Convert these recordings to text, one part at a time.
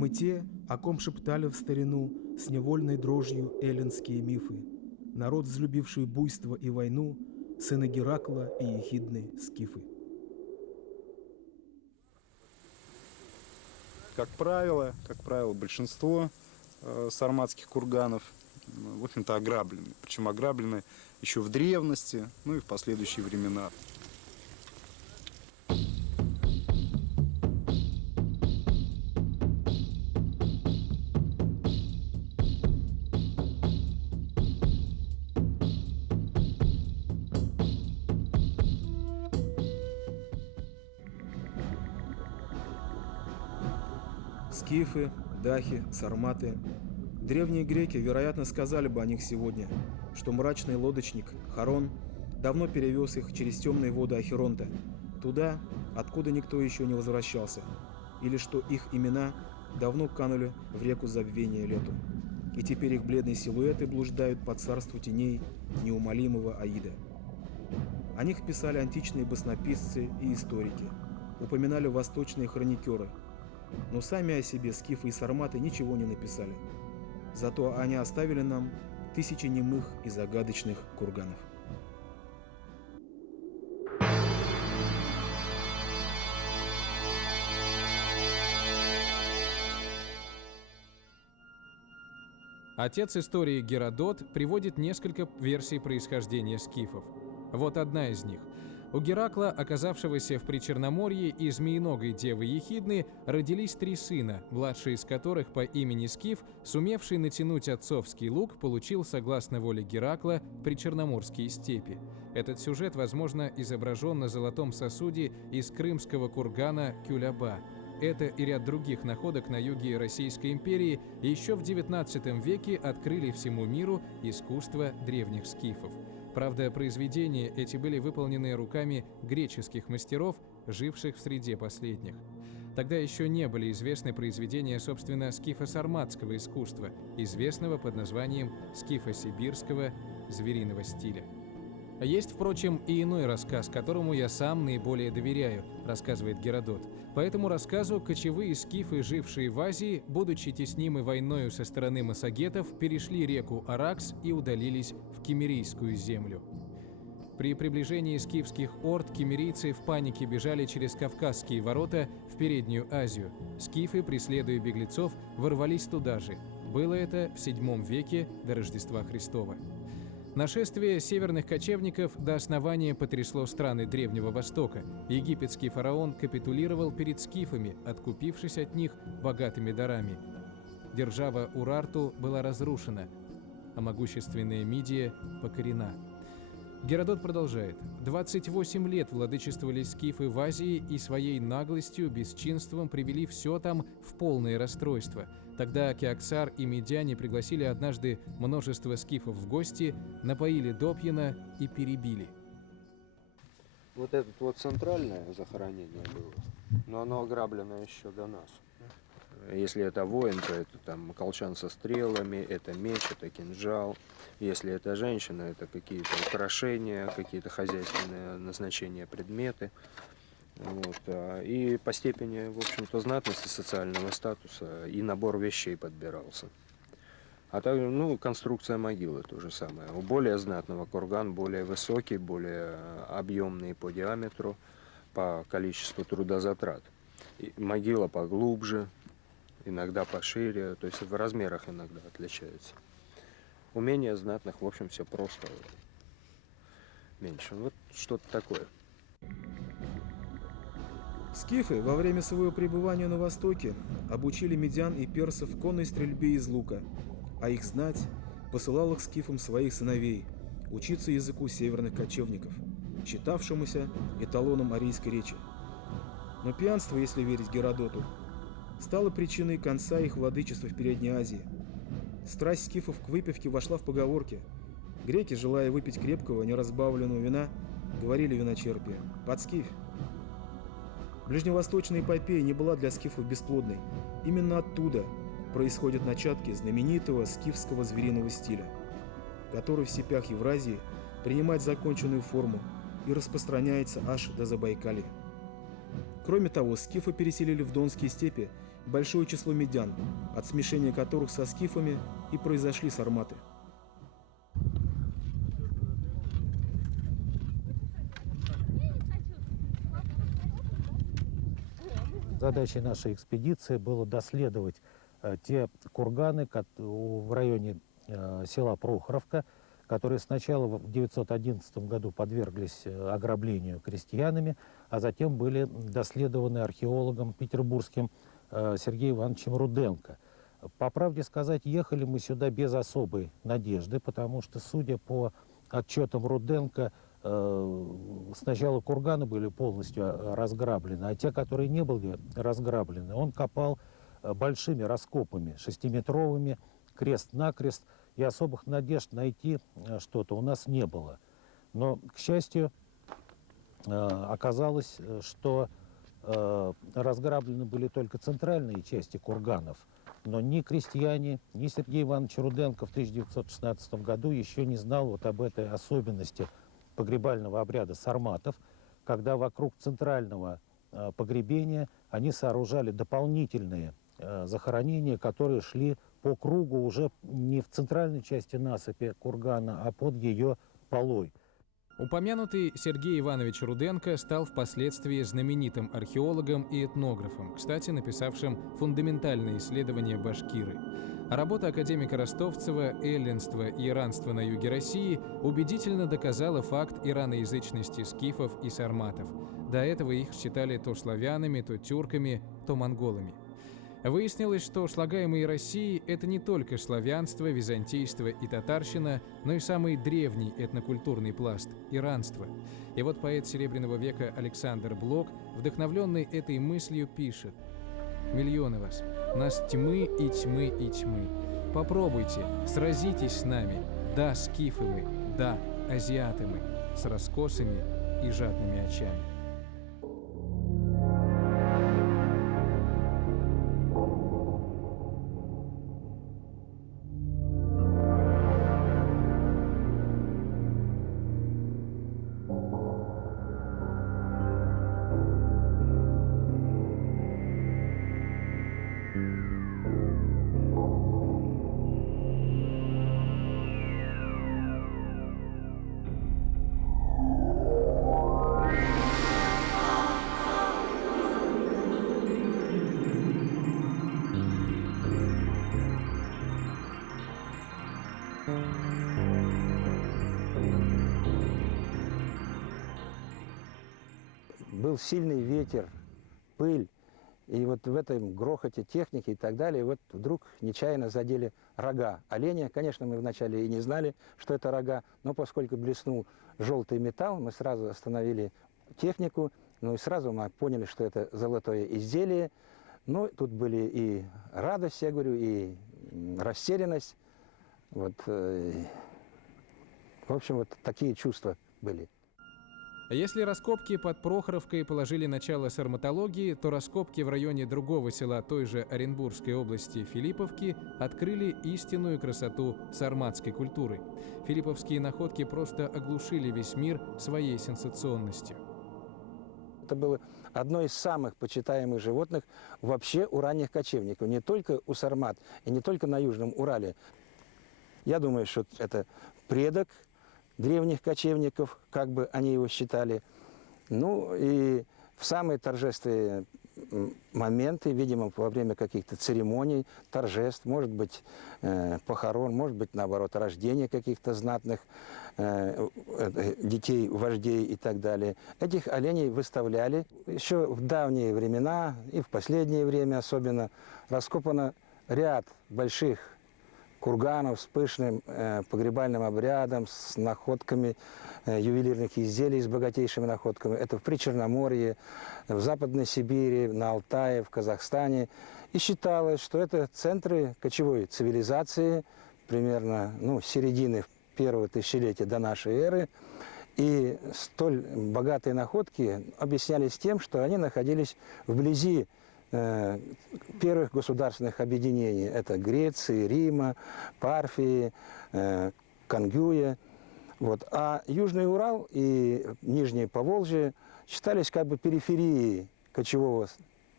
Мы те, о ком шептали в старину с невольной дрожью эллинские мифы. Народ, взлюбивший буйство и войну, сыны Геракла и ехидны скифы. Как правило, большинство сарматских курганов, в общем-то, ограблены. Причем ограблены еще в древности, ну и в последующие времена. Скифы, дахи, сарматы. Древние греки, вероятно, сказали бы о них сегодня, что мрачный лодочник Харон давно перевез их через темные воды Ахеронта, туда, откуда никто еще не возвращался, или что их имена давно канули в реку забвения лету, и теперь их бледные силуэты блуждают по царству теней неумолимого Аида. О них писали античные баснописцы и историки, упоминали восточные хроникеры, но сами о себе скифы и сарматы ничего не написали. Зато они оставили нам тысячи немых и загадочных курганов. Отец истории Геродот приводит несколько версий происхождения скифов. Вот одна из них. У Геракла, оказавшегося в Причерноморье, и змеиногой девы Ехидны родились 3 сына, младший из которых по имени Скиф, сумевший натянуть отцовский лук, получил, согласно воле Геракла, причерноморские степи. Этот сюжет, возможно, изображен на золотом сосуде из крымского кургана Кюляба. Это и ряд других находок на юге Российской империи еще в XIX веке открыли всему миру искусство древних скифов. Правда, произведения эти были выполнены руками греческих мастеров, живших в среде последних. Тогда еще не были известны произведения, собственно, скифо-сарматского искусства, известного под названием скифо-сибирского звериного стиля. Есть, впрочем, и иной рассказ, которому я сам наиболее доверяю, рассказывает Геродот. По этому рассказу кочевые скифы, жившие в Азии, будучи теснимы войною со стороны массагетов, перешли реку Аракс и удалились в киммерийскую землю. При приближении скифских орд киммерийцы в панике бежали через Кавказские ворота в Переднюю Азию. Скифы, преследуя беглецов, ворвались туда же. Было это в VII веке до Рождества Христова. Нашествие северных кочевников до основания потрясло страны Древнего Востока. Египетский фараон капитулировал перед скифами, откупившись от них богатыми дарами. Держава Урарту была разрушена, а могущественная Мидия покорена. Геродот продолжает. 28 лет владычествовали скифы в Азии и своей наглостью, бесчинством привели все там в полное расстройство. Тогда Кеоксар и медяне пригласили однажды множество скифов в гости, напоили допьяно и перебили. Вот это вот центральное захоронение было, но оно ограблено еще до нас. Если это воин, то это там колчан со стрелами, это меч, это кинжал. Если это женщина, это какие-то украшения, какие-то хозяйственные назначения, предметы. Вот. И по степени, в общем-то, знатности, социального статуса и набор вещей подбирался. А также, ну, конструкция могилы то же самое. У более знатного курган более высокий, более объемный по диаметру, по количеству трудозатрат. И могила поглубже, иногда пошире, то есть в размерах иногда отличается. У менее знатных, в общем, все просто меньше. Вот что-то такое. Скифы во время своего пребывания на Востоке обучили медян и персов конной стрельбе из лука, а их знать посылала к скифам своих сыновей учиться языку северных кочевников, считавшемуся эталоном арийской речи. Но пьянство, если верить Геродоту, стало причиной конца их владычества в Передней Азии. Страсть скифов к выпивке вошла в поговорки. Греки, желая выпить крепкого, неразбавленного вина, говорили виночерпию: «Подскифь». Ближневосточная эпопея не была для скифов бесплодной. Именно оттуда происходят начатки знаменитого скифского звериного стиля, который в степях Евразии принимает законченную форму и распространяется аж до Забайкалья. Кроме того, скифы переселили в Донские степи большое число медян, от смешения которых со скифами и произошли сарматы. Задачей нашей экспедиции было доследовать те курганы в районе села Прохоровка, которые сначала в 911 году подверглись ограблению крестьянами, а затем были доследованы археологом петербургским Сергеем Ивановичем Руденко. По правде сказать, ехали мы сюда без особой надежды, потому что, судя по отчетам Руденко, сначала курганы были полностью разграблены, а те, которые не были разграблены, он копал большими раскопами, 6-метровыми, крест-накрест, и особых надежд найти что-то у нас не было. Но, к счастью, оказалось, что разграблены были только центральные части курганов, но ни крестьяне, ни Сергей Иванович Руденко в 1916 году еще не знал вот об этой особенности погребального обряда сарматов, когда вокруг центрального погребения они сооружали дополнительные захоронения, которые шли по кругу уже не в центральной части насыпи кургана, а под ее полой. Упомянутый Сергей Иванович Руденко стал впоследствии знаменитым археологом и этнографом, кстати, написавшим фундаментальные исследования Башкиры. А работа академика Ростовцева «Эллинство и иранство на юге России» убедительно доказала факт ираноязычности скифов и сарматов. До этого их считали то славянами, то тюрками, то монголами. Выяснилось, что слагаемые России – это не только славянство, византийство и татарщина, но и самый древний этнокультурный пласт – иранство. И вот поэт Серебряного века Александр Блок, вдохновленный этой мыслью, пишет: «Миллионы вас, нас тьмы и тьмы и тьмы. Попробуйте, сразитесь с нами. Да, скифы мы, да, азиаты мы, с раскосыми и жадными очами». Был сильный ветер, пыль, и вот в этом грохоте техники и так далее, вот вдруг нечаянно задели рога оленя. Конечно, мы вначале и не знали, что это рога, но поскольку блеснул желтый металл, мы сразу остановили технику, ну и сразу мы поняли, что это золотое изделие. Ну, тут были и радость, я говорю, и растерянность. Вот, в общем, вот такие чувства были. Если раскопки под Прохоровкой положили начало сарматологии, то раскопки в районе другого села той же Оренбургской области Филипповки открыли истинную красоту сарматской культуры. Филипповские находки просто оглушили весь мир своей сенсационностью. Это было одно из самых почитаемых животных вообще у ранних кочевников, не только у сармат и не только на Южном Урале. Я думаю, что это предок древних кочевников, как бы они его считали. Ну и в самые торжественные моменты, видимо, во время каких-то церемоний, торжеств, может быть, похорон, может быть, наоборот, рождения каких-то знатных детей, вождей и так далее. Этих оленей выставляли. Еще в давние времена и в последнее время особенно раскопано ряд больших курганов с пышным погребальным обрядом, с находками ювелирных изделий, с богатейшими находками. Это в Причерноморье, в Западной Сибири, на Алтае, в Казахстане. И считалось, что это центры кочевой цивилизации, примерно середины первого тысячелетия до нашей эры. И столь богатые находки объяснялись тем, что они находились вблизи первых государственных объединений. Это Греции, Рима, Парфии, Кангюя. Вот. А Южный Урал и Нижнее Поволжье считались как бы периферией кочевого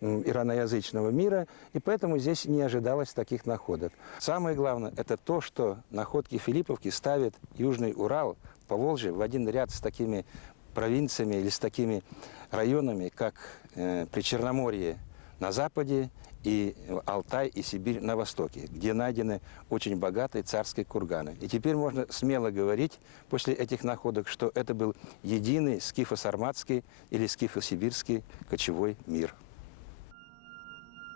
ираноязычного мира, и поэтому здесь не ожидалось таких находок. Самое главное – это то, что находки Филипповки ставят Южный Урал, Поволжье, в один ряд с такими провинциями или с такими районами, как Причерноморье на западе и Алтай и Сибирь на востоке, где найдены очень богатые царские курганы. И теперь можно смело говорить после этих находок, что это был единый скифо-сарматский или скифо-сибирский кочевой мир.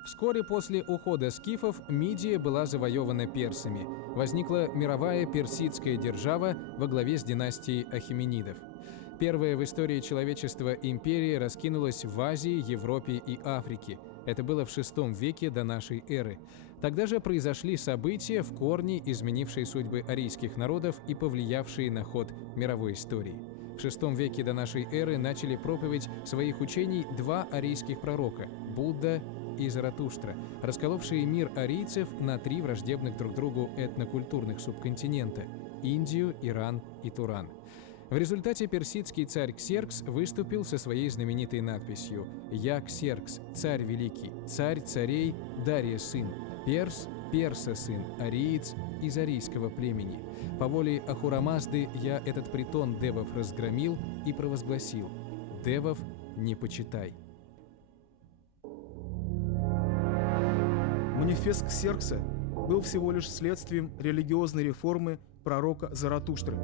Вскоре после ухода скифов Мидия была завоевана персами. Возникла мировая персидская держава во главе с династией Ахеменидов. Первая в истории человечества империя раскинулась в Азии, Европе и Африке. Это было в VI веке до нашей эры. Тогда же произошли события, в корне изменившие судьбы арийских народов и повлиявшие на ход мировой истории. В VI веке до нашей эры начали проповедь своих учений два арийских пророка – Будда и Заратуштра, расколовшие мир арийцев на три враждебных друг другу этнокультурных субконтинента – Индию, Иран и Туран. В результате персидский царь Ксеркс выступил со своей знаменитой надписью «Я Ксеркс, царь великий, царь царей, Дария сын, Перс, Перса сын, ариец из арийского племени. По воле Ахура-Мазды я этот притон девов разгромил и провозгласил: девов не почитай». Манифест Ксеркса был всего лишь следствием религиозной реформы пророка Заратуштры,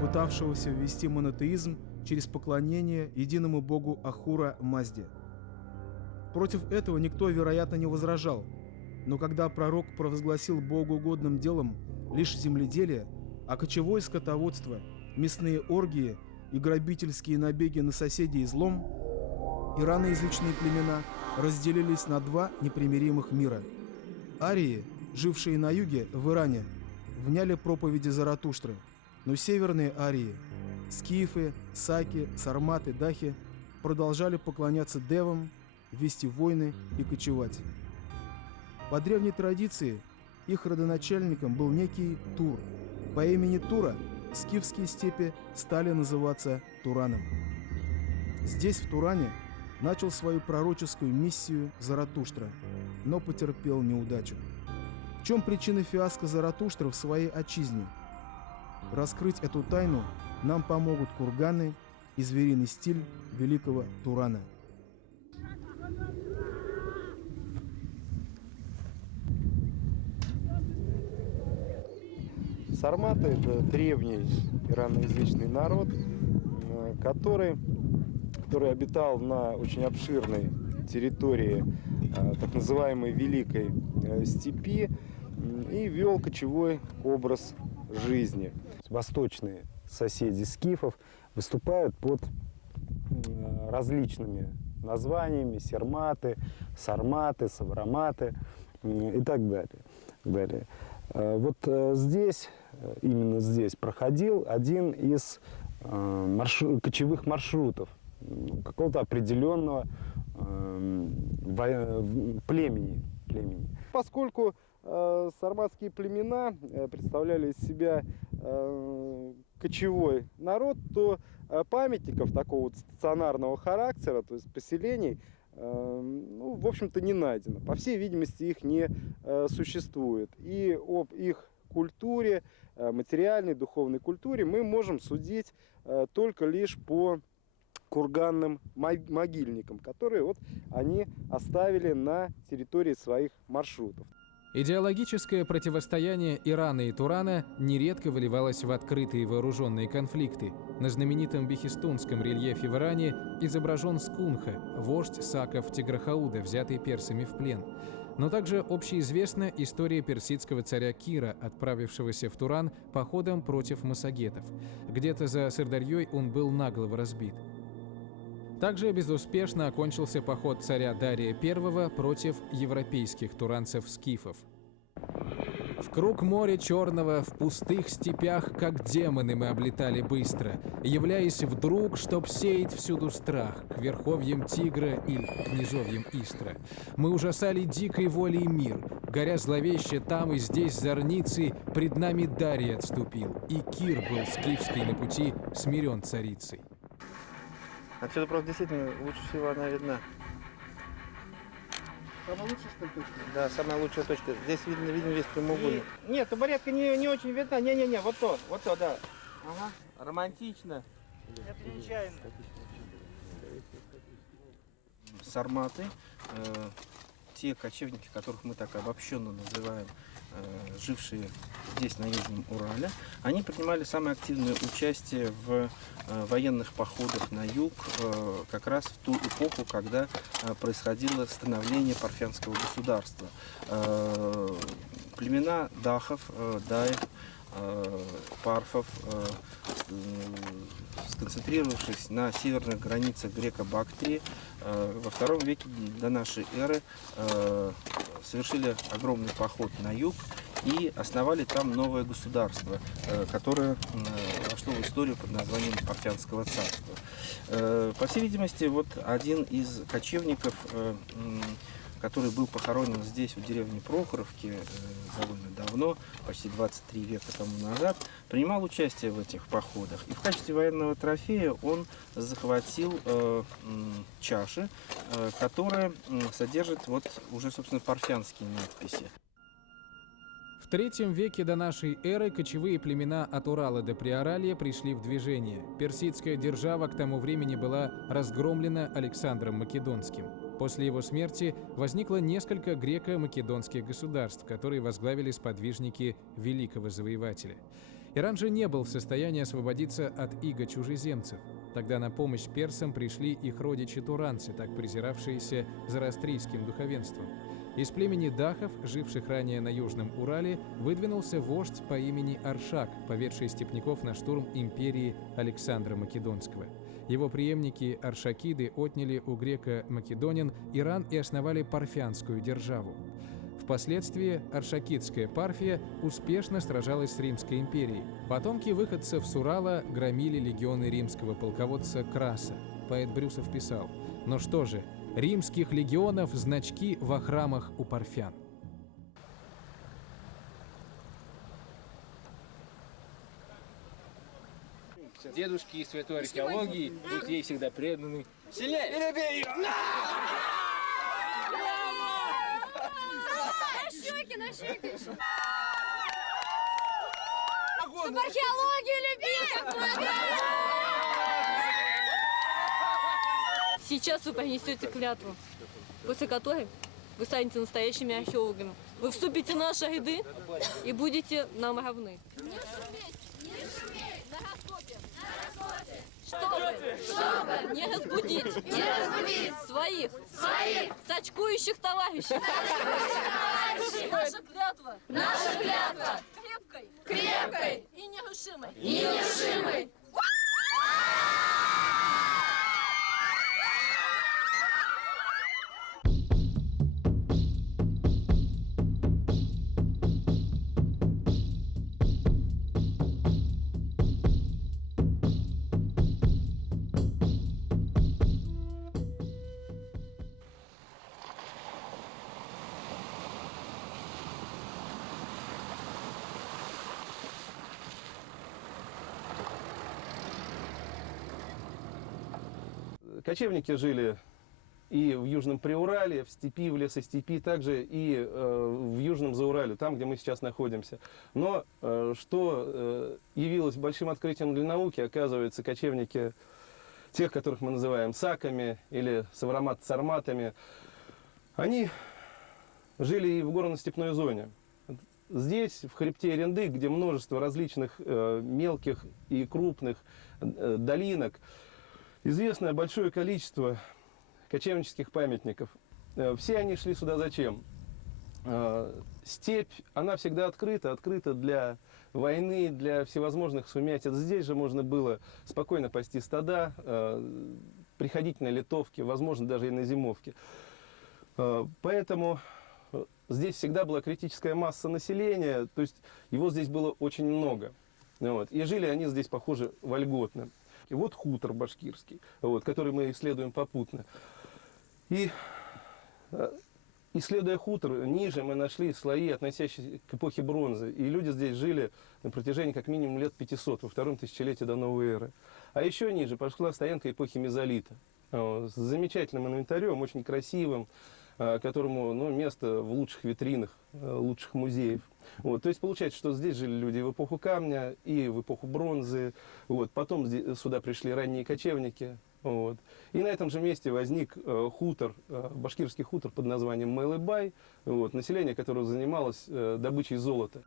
пытавшегося ввести монотеизм через поклонение единому богу Ахура-Мазде. Против этого никто, вероятно, не возражал, но когда пророк провозгласил богоугодным делом лишь земледелие, а кочевое скотоводство, мясные оргии и грабительские набеги на соседей злом, ираноязычные племена разделились на два непримиримых мира. Арии, жившие на юге, в Иране, вняли проповеди Заратуштры, но северные арии, скифы, саки, сарматы, дахи, продолжали поклоняться девам, вести войны и кочевать. По древней традиции их родоначальником был некий Тур. По имени Тура скифские степи стали называться Тураном. Здесь, в Туране, начал свою пророческую миссию Заратуштра, но потерпел неудачу. В чем причина фиаско Заратуштры в своей отчизне? Раскрыть эту тайну нам помогут курганы и звериный стиль великого Турана. Сарматы – это древний ираноязычный народ, который обитал на очень обширной территории так называемой Великой Степи и вел кочевой образ жизни. Восточные соседи скифов выступают под различными названиями: серматы, сарматы, савраматы и так далее. Вот здесь, именно здесь проходил один из кочевых маршрутов какого-то определенного племени. Поскольку сарматские племена представляли из себя кочевой народ, то памятников такого стационарного характера, то есть поселений, в общем-то, не найдено. По всей видимости, их не существует. И об их культуре, материальной, духовной культуре мы можем судить только лишь по курганным могильникам, которые они оставили на территории своих маршрутов. Идеологическое противостояние Ирана и Турана нередко выливалось в открытые вооруженные конфликты. На знаменитом бехистунском рельефе в Иране изображен Скунха, вождь саков Тиграхауда, взятый персами в плен. Но также общеизвестна история персидского царя Кира, отправившегося в Туран походом против массагетов. Где-то за Сырдарьей он был нагло разбит. Также безуспешно окончился поход царя Дария I против европейских туранцев-скифов. В круг моря черного, в пустых степях, как демоны, мы облетали быстро, являясь вдруг, чтоб сеять всюду страх, к верховьям Тигра или к низовьям Истра. Мы ужасали дикой волей мир, горя зловеще там и здесь зорницы, пред нами Дарий отступил, и Кир был скифский на пути смирен царицей. Отсюда просто действительно лучше всего она видна. Самая лучшая, что ли, точка? Да, самая лучшая точка. Здесь видно весь прямоугольник. Нет, табуретка не очень видна. Не-не-не, вот то, да. Ага, романтично. Это нечаянно. Сарматы, те кочевники, которых мы так обобщенно называем, жившие здесь, на Южном Урале, они принимали самое активное участие в военных походах на юг как раз в ту эпоху, когда происходило становление парфянского государства. Племена дахов, даев, парфов, сконцентрировавшись на северных границах Греко-Бактрии, во II веке до нашей эры совершили огромный поход на юг и основали там новое государство, которое вошло в историю под названием Парфянского царства. По всей видимости, вот один из кочевников, который был похоронен здесь, в деревне Прохоровки, довольно давно, почти 23 века тому назад, принимал участие в этих походах. И в качестве военного трофея он захватил чаши, которые содержат вот уже, собственно, парфянские надписи. В III веке до нашей эры кочевые племена от Урала до Приоралья пришли в движение. Персидская держава к тому времени была разгромлена Александром Македонским. После его смерти возникло несколько греко-македонских государств, которые возглавили сподвижники великого завоевателя. Иран же не был в состоянии освободиться от иго чужеземцев. Тогда на помощь персам пришли их родичи-туранцы, так презиравшиеся зороастрийским духовенством. Из племени дахов, живших ранее на Южном Урале, выдвинулся вождь по имени Аршак, поведший степняков на штурм империи Александра Македонского. Его преемники аршакиды отняли у греко-македонян Иран и основали парфянскую державу. Впоследствии аршакидская Парфия успешно сражалась с Римской империей. Потомки выходцев с Урала громили легионы римского полководца Краса. Поэт Брюсов писал: «Ну что же, римских легионов значки во храмах у парфян». Дедушки из святой археологии будут ей всегда преданы. Сильнее! На щеки! Чтоб археологию любить! Сейчас вы принесете клятву, после которой вы станете настоящими археологами. Вы вступите в наши ряды и будете нам равны. Чтобы не разбудить своих сачкующих товарищей. Наша клятва крепкой и нерушимой. Кочевники жили и в Южном Приурале, в степи, в лесостепи, также и в Южном Заурале, там, где мы сейчас находимся. Но что явилось большим открытием для науки, оказывается, кочевники, тех, которых мы называем саками или сарматами, они жили и в горно-степной зоне. Здесь, в хребте Эренды, где множество различных мелких и крупных долинок, известное большое количество кочевнических памятников. Все они шли сюда зачем? Степь, она всегда открыта для войны, для всевозможных сумятиц. Здесь же можно было спокойно пасти стада, приходить на литовки, возможно, даже и на зимовки. Поэтому здесь всегда была критическая масса населения, то есть его здесь было очень много. Вот. И жили они здесь, похоже, вольготно. И вот хутор башкирский, вот, который мы исследуем попутно. И исследуя хутор, ниже мы нашли слои, относящиеся к эпохе бронзы. И люди здесь жили на протяжении как минимум лет 500, во втором тысячелетии до новой эры. А еще ниже пошла стоянка эпохи мезолита. Вот, с замечательным инвентарем, очень красивым. которому место в лучших витринах, лучших музеев. Вот, то есть получается, что здесь жили люди в эпоху камня и в эпоху бронзы. Вот, потом сюда пришли ранние кочевники. Вот. И на этом же месте возник хутор, башкирский хутор под названием Майлыбай, вот, население которого занималось добычей золота.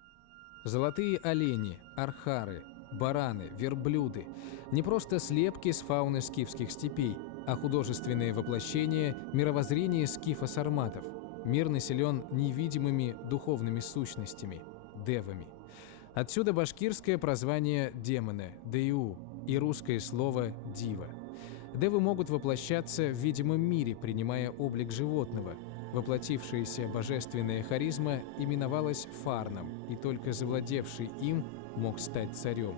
Золотые олени, архары, бараны, верблюды – не просто слепки с фауны скифских степей, а художественное воплощение мировоззрения скифа-сарматов. Мир населен невидимыми духовными сущностями – девами. Отсюда башкирское прозвание демона – дею и русское слово дива. Девы могут воплощаться в видимом мире, принимая облик животного. Воплотившаяся божественная харизма именовалась фарном, и только завладевший им мог стать царем.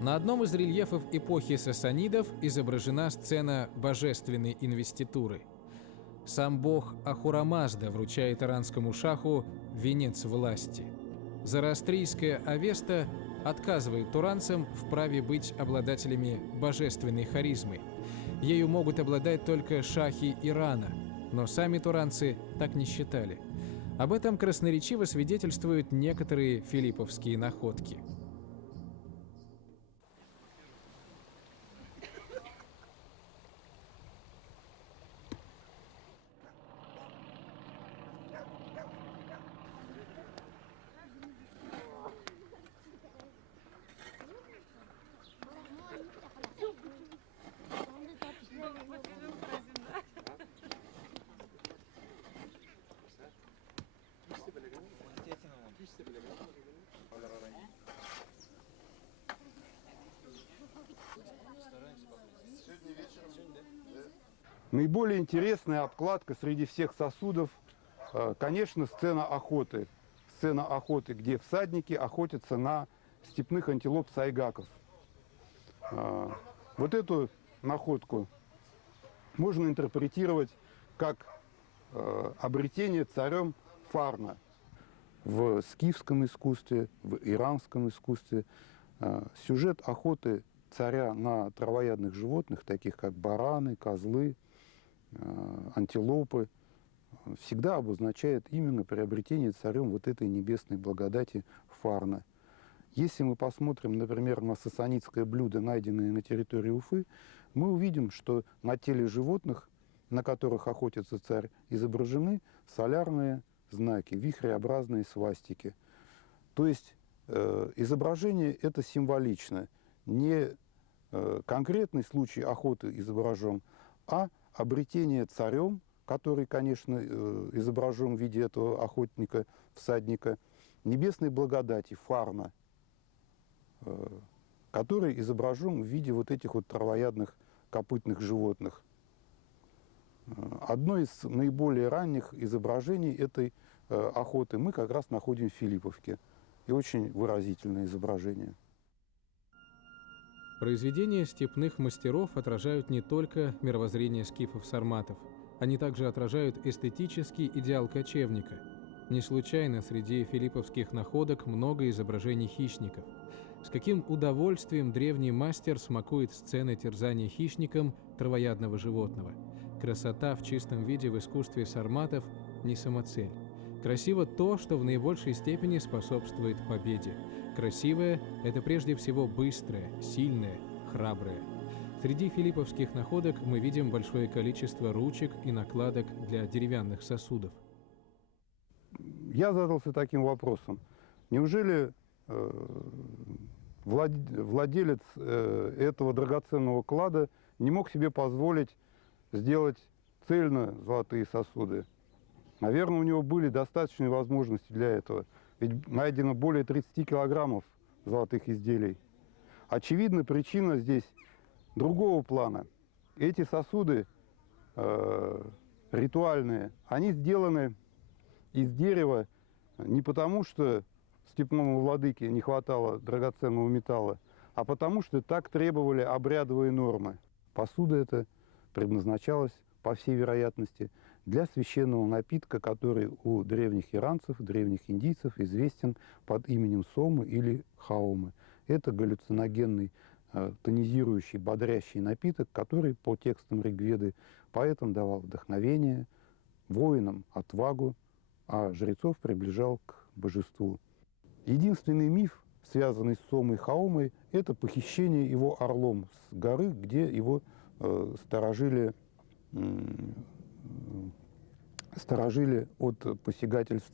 На одном из рельефов эпохи сасанидов изображена сцена божественной инвеституры. Сам бог Ахура-Мазда вручает иранскому шаху венец власти. Зороастрийская Авеста отказывает туранцам в праве быть обладателями божественной харизмы. Ею могут обладать только шахи Ирана, но сами туранцы так не считали. Об этом красноречиво свидетельствуют некоторые филипповские находки. Наиболее интересная обкладка среди всех сосудов, конечно, сцена охоты. Сцена охоты, где всадники охотятся на степных антилоп сайгаков. Вот эту находку можно интерпретировать как обретение царем фарна. В скифском искусстве, в иранском искусстве сюжет охоты царя на травоядных животных, таких как бараны, козлы, антилопы, всегда обозначает именно приобретение царем вот этой небесной благодати фарна. Если мы посмотрим, например, на сасанидское блюдо, найденное на территории Уфы, мы увидим, что на теле животных, на которых охотится царь, изображены солярные знаки, вихреобразные свастики. То есть изображение это символично. Не конкретный случай охоты изображен, а обретение царем, который, конечно, изображен в виде этого охотника, всадника, небесной благодати, фарна, который изображен в виде вот этих вот травоядных копытных животных. Одно из наиболее ранних изображений этой охоты мы как раз находим в Филипповке. И очень выразительное изображение. Произведения степных мастеров отражают не только мировоззрение скифов-сарматов. Они также отражают эстетический идеал кочевника. Не случайно среди филипповских находок много изображений хищников. С каким удовольствием древний мастер смакует сцены терзания хищником травоядного животного. Красота в чистом виде в искусстве сарматов не самоцель. Красиво то, что в наибольшей степени способствует победе. Красивое – это прежде всего быстрое, сильное, храброе. Среди филипповских находок мы видим большое количество ручек и накладок для деревянных сосудов. Я задался таким вопросом. Неужели владелец этого драгоценного клада не мог себе позволить сделать цельно золотые сосуды? Наверное, у него были достаточные возможности для этого. Ведь найдено более 30 килограммов золотых изделий. Очевидно, причина здесь другого плана. Эти сосуды ритуальные, они сделаны из дерева не потому, что степному владыке не хватало драгоценного металла, а потому, что так требовали обрядовые нормы. Посуда эта предназначалась, по всей вероятности, для священного напитка, который у древних иранцев, древних индийцев известен под именем сомы или хаомы. Это галлюциногенный, тонизирующий, бодрящий напиток, который по текстам Ригведы поэтам давал вдохновение, воинам отвагу, а жрецов приближал к божеству. Единственный миф, связанный с Сомой Хаомой, это похищение его орлом с горы, где его сторожили от посягательств,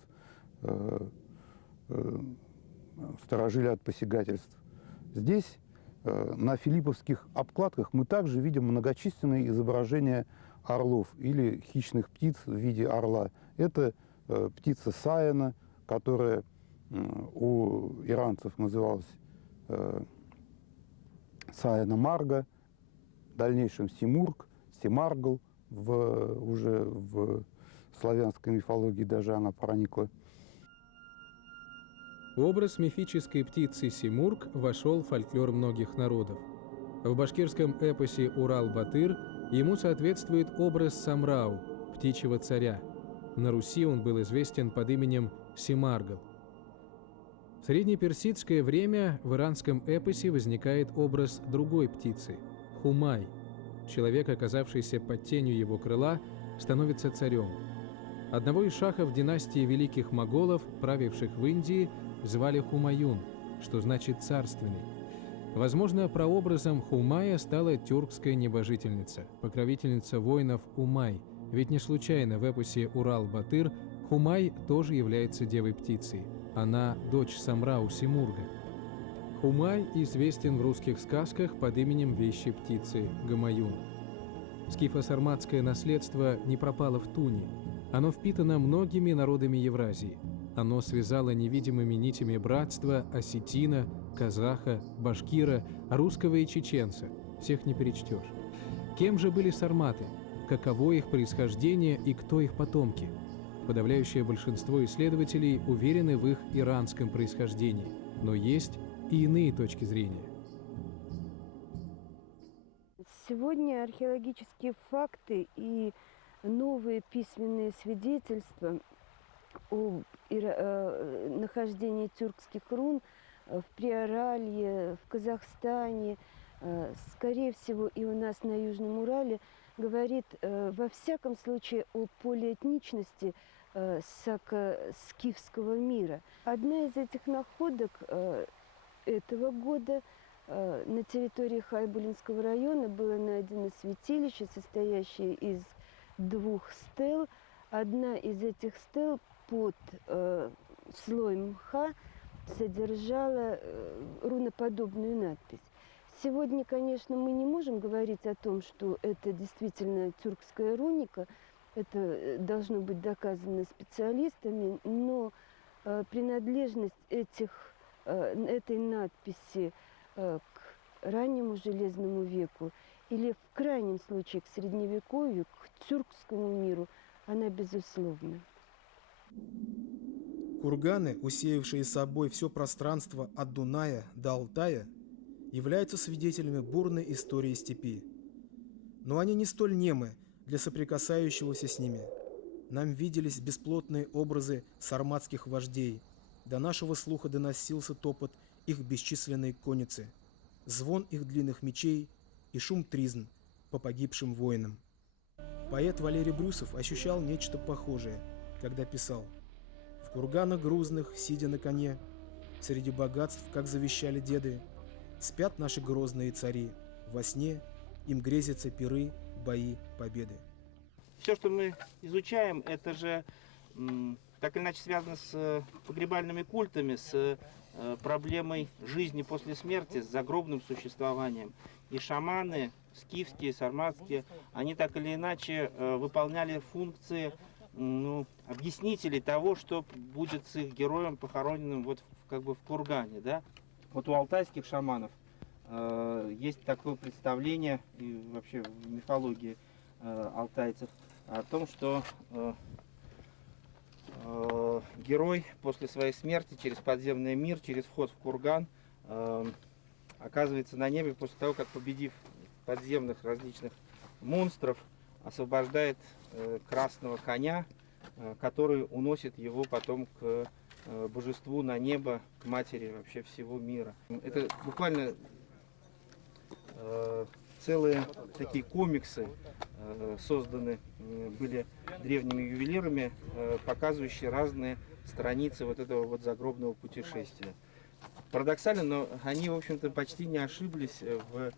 Здесь, на филипповских обкладках, мы также видим многочисленные изображения орлов или хищных птиц в виде орла. Это птица Саена, которая у иранцев называлась Саена Марга, в дальнейшем Симург, Семаргл, уже в славянской мифологии даже она проникла. Образ мифической птицы Симург вошел в фольклор многих народов. В башкирском эпосе «Урал-Батыр» ему соответствует образ Самрау, птичьего царя. На Руси он был известен под именем Семаргл. В среднеперсидское время в иранском эпосе возникает образ другой птицы – Хумай. Человек, оказавшийся под тенью его крыла, становится царем. Одного из шахов династии великих моголов, правивших в Индии, звали Хумаюн, что значит «царственный». Возможно, прообразом Хумая стала тюркская небожительница, покровительница воинов Умай, ведь не случайно в эпосе «Урал-Батыр» Хумай тоже является девой-птицей. Она дочь Самрау Симурга. Хумай известен в русских сказках под именем вещей птицы Гамаюн. Скифо-сарматское наследство не пропало в туне. Оно впитано многими народами Евразии. Оно связало невидимыми нитями братства осетина, казаха, башкира, русского и чеченца. Всех не перечтешь. Кем же были сарматы? Каково их происхождение и кто их потомки? Подавляющее большинство исследователей уверены в их иранском происхождении, но есть и иные точки зрения. Сегодня археологические факты и новые письменные свидетельства о нахождении тюркских рун в Приоралье, в Казахстане, скорее всего и у нас на Южном Урале, говорит во всяком случае о полиэтничности сако-скифского мира. Одна из этих находок этого года на территории Хайбулинского района было найдено святилище, состоящее из 2 стел. Одна из этих стел под слоем мха содержала руноподобную надпись. Сегодня, конечно, мы не можем говорить о том, что это действительно тюркская руника. Это должно быть доказано специалистами, но принадлежность этой надписи к раннему Железному веку или в крайнем случае к Средневековью, к тюркскому миру, она безусловна. Курганы, усеявшие собой все пространство от Дуная до Алтая, являются свидетелями бурной истории степи. Но они не столь немы для соприкасающегося с ними. Нам виделись бесплотные образы сарматских вождей. До нашего слуха доносился топот их бесчисленной конницы, звон их длинных мечей и шум тризн по погибшим воинам. Поэт Валерий Брюсов ощущал нечто похожее, когда писал: «В курганах грузных, сидя на коне, среди богатств, как завещали деды, спят наши грозные цари, во сне им грезятся пиры, бои, победы». Все, что мы изучаем, это же так или иначе связано с погребальными культами, с проблемой жизни после смерти, с загробным существованием. И шаманы, скифские, сарматские, они так или иначе выполняли функции объяснителей того, что будет с их героем, похороненным вот как бы в кургане. Да? Вот у алтайских шаманов есть такое представление, и вообще в мифологии алтайцев, о том, что герой после своей смерти через подземный мир, через вход в курган оказывается на небе после того, как, победив подземных различных монстров, освобождает красного коня, который уносит его потом к божеству на небо, к матери вообще всего мира. Это буквально целые такие комиксы созданы были древними ювелирами, показывающие разные страницы вот этого вот загробного путешествия. Парадоксально, но они, в общем-то, почти не ошиблись в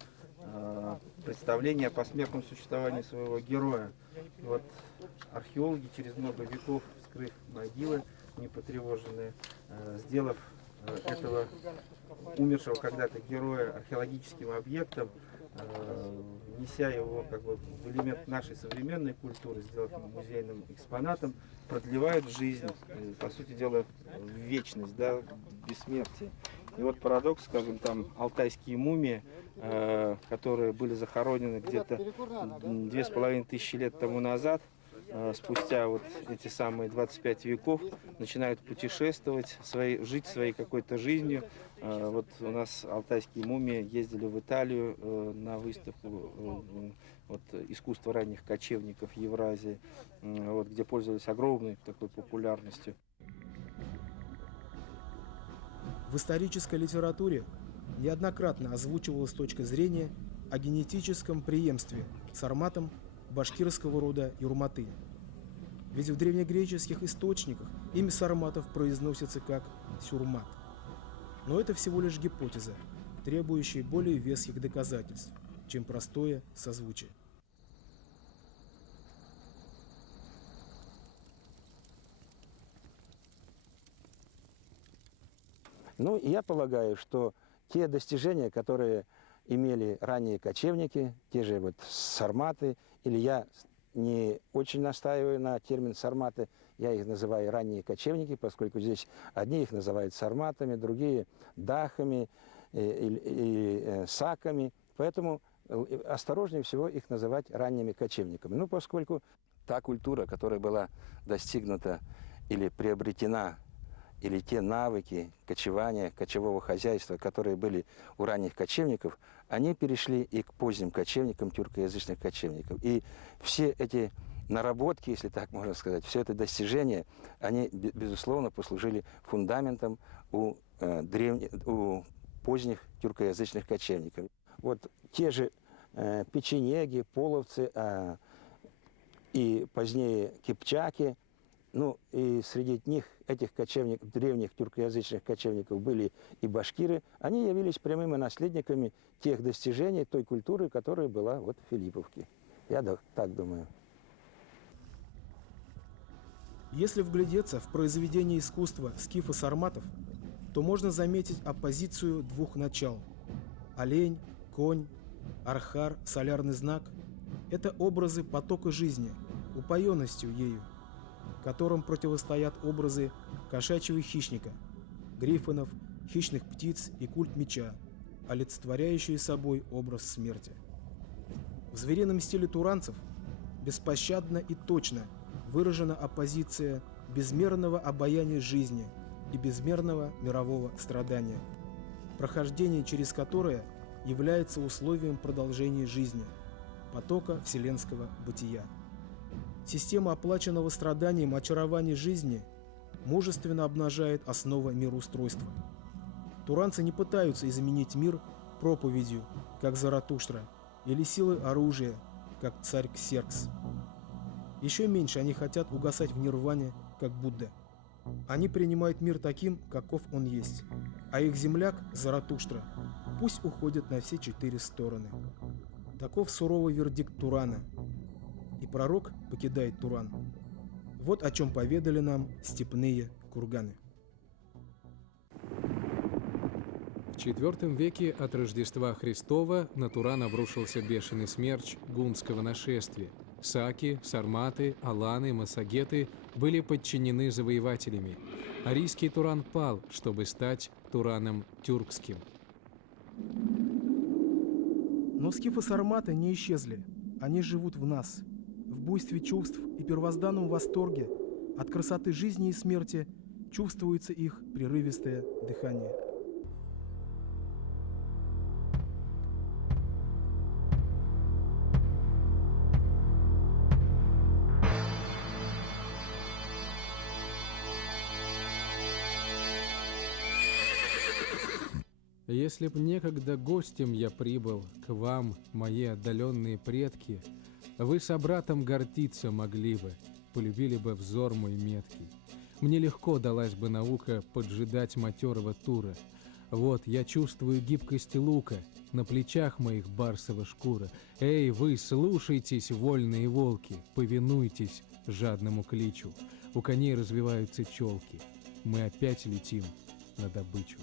представлении о посмертном существовании своего героя. Вот археологи через много веков, вскрыв могилы непотревоженные, сделав этого умершего когда-то героя археологическим объектом, внеся его как бы в элемент нашей современной культуры, сделав его музейным экспонатом, продлевают жизнь, по сути дела, в вечность, да, бессмертие. И вот парадокс, скажем, там алтайские мумии, которые были захоронены где-то 2500 лет тому назад, спустя вот эти самые 25 веков, начинают путешествовать, жить своей какой-то жизнью. Вот у нас алтайские мумии ездили в Италию на выставку вот, искусства ранних кочевников Евразии, вот, где пользовались огромной такой популярностью. В исторической литературе неоднократно озвучивалась точка зрения о генетическом преемстве сарматом башкирского рода Юрматы. Ведь в древнегреческих источниках имя сарматов произносится как Сюрмат. Но это всего лишь гипотеза, требующая более веских доказательств, чем простое созвучие. Ну, я полагаю, что те достижения, которые имели ранние кочевники, те же вот сарматы, или я не очень настаиваю на термин сарматы, я их называю ранние кочевники, поскольку здесь одни их называют сарматами, другие дахами и саками, поэтому осторожнее всего их называть ранними кочевниками. Ну, поскольку та культура, которая была достигнута или приобретена, или те навыки кочевания, кочевого хозяйства, которые были у ранних кочевников, они перешли и к поздним кочевникам, тюркоязычных кочевников. И все эти наработки, если так можно сказать, все это достижения, они, безусловно, послужили фундаментом у поздних тюркоязычных кочевников. Вот те же печенеги, половцы и позднее кипчаки, ну и среди них, этих кочевников, древних тюркоязычных кочевников, были и башкиры. Они явились прямыми наследниками тех достижений, той культуры, которая была вот в Филипповке. Я так думаю. Если вглядеться в произведение искусства скифа-сарматов, то можно заметить оппозицию двух начал. Олень, конь, архар, солярный знак – это образы потока жизни, упоенностью ею, которым противостоят образы кошачьего хищника, грифонов, хищных птиц и культ меча, олицетворяющие собой образ смерти. В зверином стиле туранцев беспощадно и точно выражена оппозиция безмерного обаяния жизни и безмерного мирового страдания, прохождение через которое является условием продолжения жизни, потока вселенского бытия. Система оплаченного страданием очарования жизни мужественно обнажает основы мироустройства. Туранцы не пытаются изменить мир проповедью, как Заратуштра, или силой оружия, как царь Ксеркс. Еще меньше они хотят угасать в нирване, как Будда. Они принимают мир таким, каков он есть, а их земляк, Заратуштра, пусть уходит на все 4 стороны. Таков суровый вердикт Турана. И пророк покидает Туран. Вот о чем поведали нам степные курганы. В IV веке от Рождества Христова на Туран обрушился бешеный смерч гунского нашествия. Саки, сарматы, аланы, массагеты были подчинены завоевателями. Арийский Туран пал, чтобы стать Тураном тюркским. Но скифы-сарматы не исчезли. Они живут в нас. В буйстве чувств и первозданном восторге от красоты жизни и смерти чувствуется их прерывистое дыхание. Если б некогда гостем я прибыл к вам, мои отдаленные предки, Вы собратом гордиться могли бы, полюбили бы взор мой меткий. Мне легко далась бы наука поджидать матерого тура. Вот, я чувствую гибкость лука, на плечах моих барсова шкура. Эй, вы, слушайтесь, вольные волки, повинуйтесь жадному кличу. У коней развиваются челки. Мы опять летим на добычу.